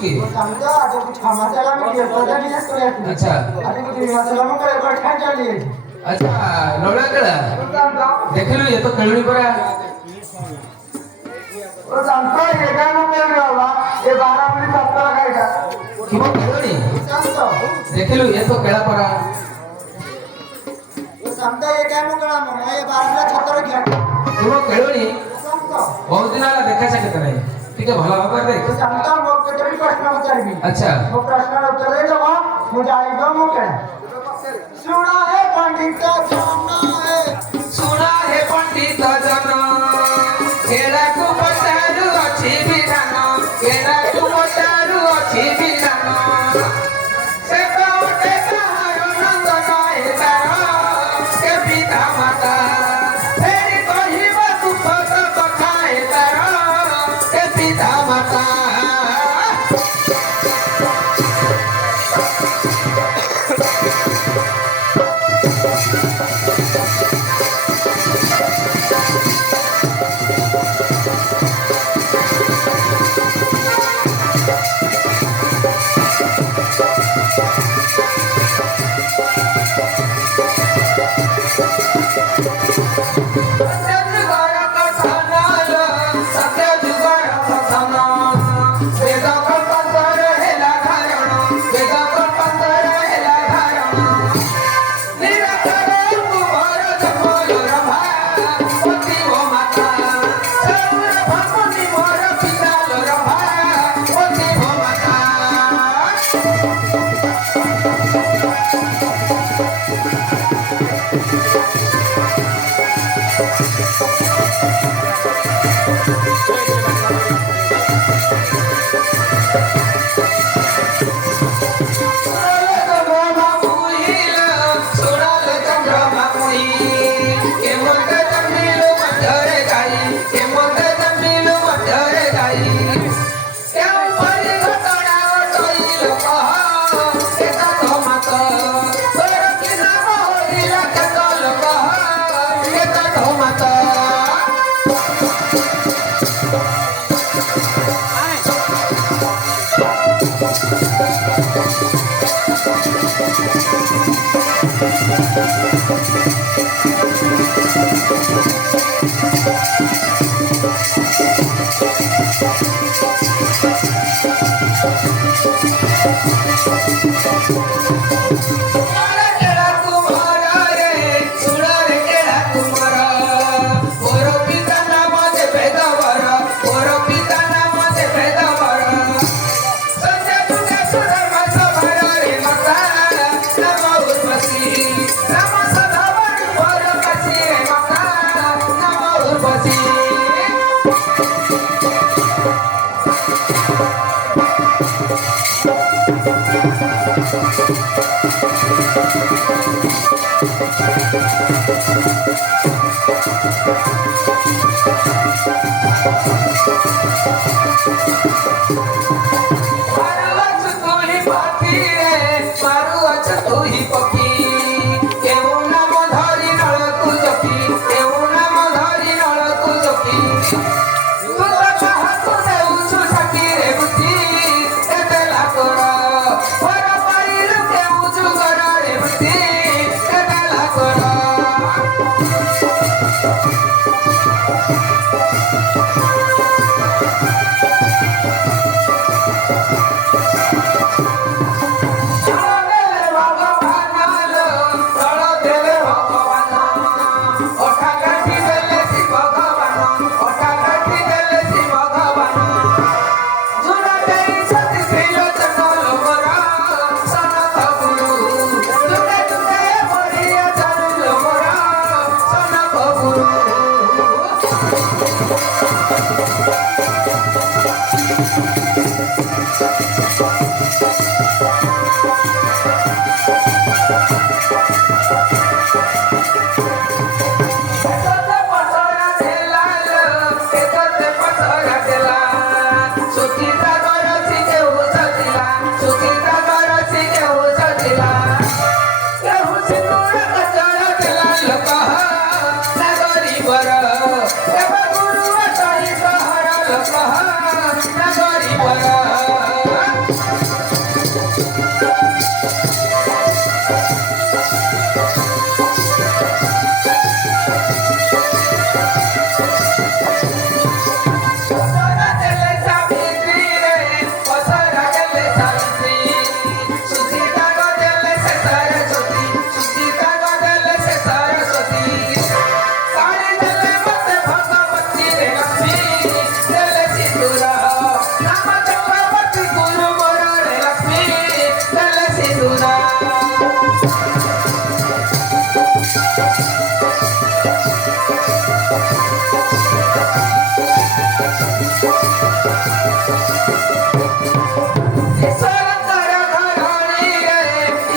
की अच्छा अच्छा नवला कळा देखलू येतो कळवणी परा ओ सांगतो एकानो पेन लावला हे 12 मिनिट आपल्याला काय का किंवा कळवणी सांगतो देखलू येतो कळा परा ओ सांगतो एकानो कळा मग हे 12 ला छतर घ्या किंवा कळवणी सांगतो बहुत दिनाला देखा शकत नाही ठीक आहे भला बाबा देख सांगतो मग कधी प्रश्न विचारबी अच्छा मग प्रश्नाला उत्तर दे दो मुझे आएगा मग काय सुना है पंडित सुना है पंडित जन केला को पचारू अछि विधान केला को पचारू अछि विधान से कोटे कहायो नंदन हे तार के पिता माता फेरी कहिबा दुख कथा हे तार के पिता माता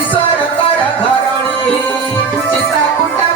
ईश्वर कर घरणी चिता कुटा